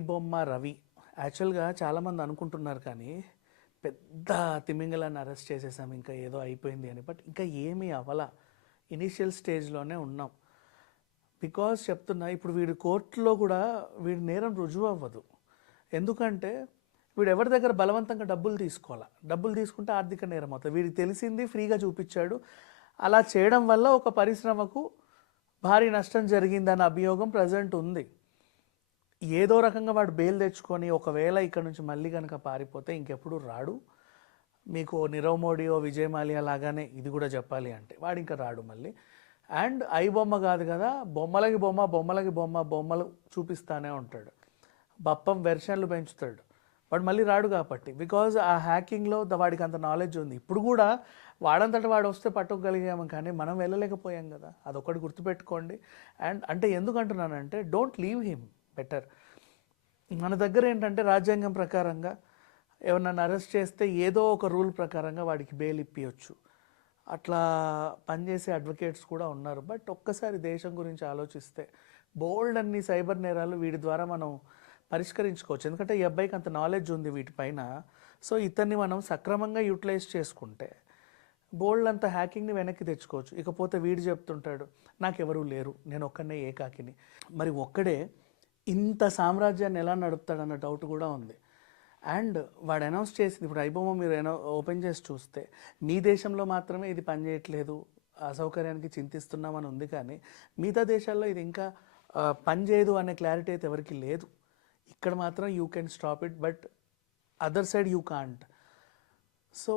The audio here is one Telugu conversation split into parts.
బొమ్మ రవి. యాక్చువల్గా చాలామంది అనుకుంటున్నారు కానీ పెద్ద తిమింగలాన్ని అరెస్ట్ చేసేసాం ఇంకా ఏదో అయిపోయింది అని. బట్ ఇంకా ఏమీ అవ్వాల. ఇనీషియల్ స్టేజ్లోనే ఉన్నాం. బికాస్ చెప్తున్నా ఇప్పుడు వీడి కోర్టులో కూడా వీడి నేరం రుజువు అవ్వదు. ఎందుకంటే వీడు ఎవరి దగ్గర బలవంతంగా డబ్బులు తీసుకోవాలా? డబ్బులు తీసుకుంటే ఆర్థిక నేరం అవుతుంది. వీడికి తెలిసింది ఫ్రీగా చూపించాడు. అలా చేయడం వల్ల ఒక పరిశ్రమకు భారీ నష్టం జరిగిందన్న అభియోగం ప్రజెంట్ ఉంది. ఏదో రకంగా వాడు బెయిల్ తెచ్చుకొని ఒకవేళ ఇక్కడ నుంచి మళ్ళీ కనుక పారిపోతే ఇంకెప్పుడు రాడు. మీకు నీరవ్ మోడీ ఓ విజయ్ మాలియా లాగానే ఇది కూడా చెప్పాలి అంటే వాడు ఇంకా రాడు మళ్ళీ. అండ్ ఐ బొమ్మ కాదు కదా బొమ్మలకి బొమ్మ బొమ్మలకి బొమ్మ బొమ్మలు చూపిస్తానే ఉంటాడు. బప్పం వెర్షన్లు పెంచుతాడు. వాడు మళ్ళీ రాడు కాబట్టి. బికాజ్ ఆ హ్యాకింగ్లో ద- వాడికి అంత నాలెడ్జ్ ఉంది. ఇప్పుడు కూడా వాడంతట వాడు వస్తే పట్టుకోగలిగాము కానీ మనం వెళ్ళలేకపోయాం కదా. అదొకటి గుర్తుపెట్టుకోండి. అండ్ అంటే ఎందుకంటున్నానంటే డోంట్ లీవ్ హిమ్ బెటర్. మన దగ్గర ఏంటంటే రాజ్యాంగం ప్రకారంగా ఎవరినైనా అరెస్ట్ చేస్తే ఏదో ఒక రూల్ ప్రకారంగా వాడికి బెయిల్ ఇప్పించచ్చు అట్లా పనిచేసే అడ్వకేట్స్ కూడా ఉన్నారు. బట్ ఒక్కసారి దేశం గురించి ఆలోచిస్తే బోల్డ్ అన్ని సైబర్ నేరాలు వీటి ద్వారా మనం పరిష్కరించుకోవచ్చు. ఎందుకంటే ఈ అబ్బాయికి అంత నాలెడ్జ్ ఉంది వీటిపైన. సో ఇతన్ని మనం సక్రమంగా యూటిలైజ్ చేసుకుంటే బోల్డ్ అంత హ్యాకింగ్ని వెనక్కి తెచ్చుకోవచ్చు. ఇకపోతే వీడు చెప్తుంటాడు నాకెవరూ లేరు నేను ఒక్కనే ఏకాకిని. మరి ఒక్కడే ఇంత సామ్రాజ్యాన్ని ఎలా నడుపుతాడన్న డౌట్ కూడా ఉంది. అండ్ వాడు అనౌన్స్ చేసింది ఇప్పుడు ఐబొమ్మ మీరు ఓపెన్ చేసి చూస్తే మీ దేశంలో మాత్రమే ఇది పనిచేయట్లేదు అసౌకర్యానికి చింతిస్తున్నామని ఉంది కానీ మిగతా దేశాల్లో ఇది ఇంకా పనిచేయదు అనే క్లారిటీ అయితే ఎవరికి లేదు. ఇక్కడ మాత్రం you can stop it but other side you can't so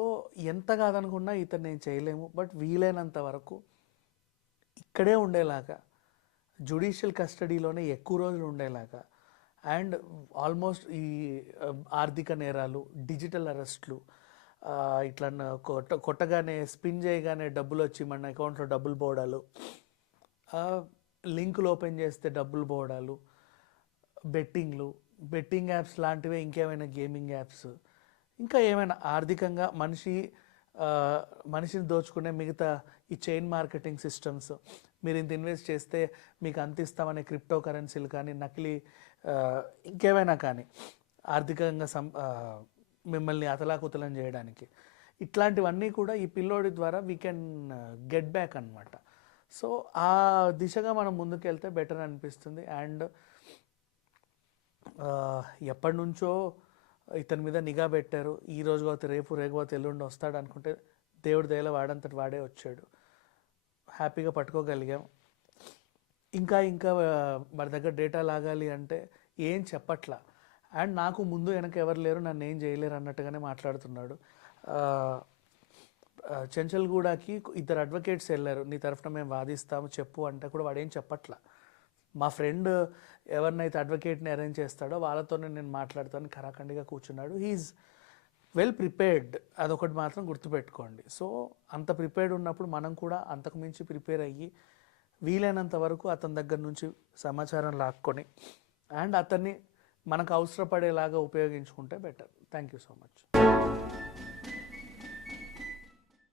ఎంత కాదనుకున్నా ఇతను నేను చేయలేము బట్ వీలైనంత వరకు ఇక్కడే ఉండేలాగా జుడిషియల్ కస్టడీలోనే ఎక్కువ రోజులు ఉండేలాగా. అండ్ ఆల్మోస్ట్ ఈ ఆర్థిక నేరాలు డిజిటల్ అరెస్ట్లు ఇట్లా కొట్ట కొట్టగానే స్పిన్ చేయగానే డబ్బులు వచ్చి మన అకౌంట్లో డబ్బులు పోవడాలు లింకులు ఓపెన్ చేస్తే డబ్బులు పోవడాలు బెట్టింగ్లు బెట్టింగ్ యాప్స్ లాంటివే ఇంకేమైనా గేమింగ్ యాప్స్. ఇంకా ఏమైనా ఆర్థికంగా మనిషి మనిషిని దోచుకునే మిగతా ఈ చైన్ మార్కెటింగ్ సిస్టమ్స్ మీరు ఇంత ఇన్వెస్ట్ చేస్తే మీకు అంత ఇస్తామనే క్రిప్టో కరెన్సీలు కానీ నకిలీ ఇంకేమైనా కానీ ఆర్థికంగా సం మిమ్మల్ని అతలాకుతలం చేయడానికి. ఇట్లాంటివన్నీ కూడా ఈ పిల్లోడి ద్వారా వీ కెన్ గెట్ బ్యాక్ అన్నమాట. సో ఆ దిశగా మనం ముందుకెళ్తే బెటర్ అనిపిస్తుంది. అండ్ ఎప్పటి నుంచో ఇతని మీద నిఘా పెట్టారు. ఈ రోజు కాకపోతే రేపు రేపు కాకపోతే ఎల్లుండి వస్తాడు అనుకుంటే దేవుడి దయలో వాడంతటి వాడే వచ్చాడు. హ్యాపీగా పట్టుకోగలిగాం. ఇంకా ఇంకా వాడి దగ్గర డేటా లాగాలి అంటే ఏం చెప్పట్లా? అండ్ నాకు ముందు వెనక ఎవరు లేరు నన్ను ఏం చేయలేరు అన్నట్టుగానే మాట్లాడుతున్నాడు. చెంచల్గూడకి ఇద్దరు అడ్వకేట్స్ వెళ్ళారు. నీ తరఫున మేము వాదిస్తాము చెప్పు అంటే కూడా వాడేం చెప్పట్లా? మా ఫ్రెండ్ ఎవరినైతే అడ్వకేట్ని అరేంజ్ చేస్తాడో వాళ్ళతోనే నేను మాట్లాడతాను కరాఖండిగా కూర్చున్నాడు. హీఈస్ వెల్ ప్రిపేర్డ్ అదొకటి మాత్రం గుర్తుపెట్టుకోండి. సో అంత ప్రిపేర్డ్ ఉన్నప్పుడు మనం కూడా అంతకు మించి ప్రిపేర్ అయ్యి వీలైనంత వరకు అతని దగ్గర నుంచి సమాచారం లాక్కొని అండ్ అతన్ని మనకు అవసరపడేలాగా ఉపయోగించుకుంటే better thank you so much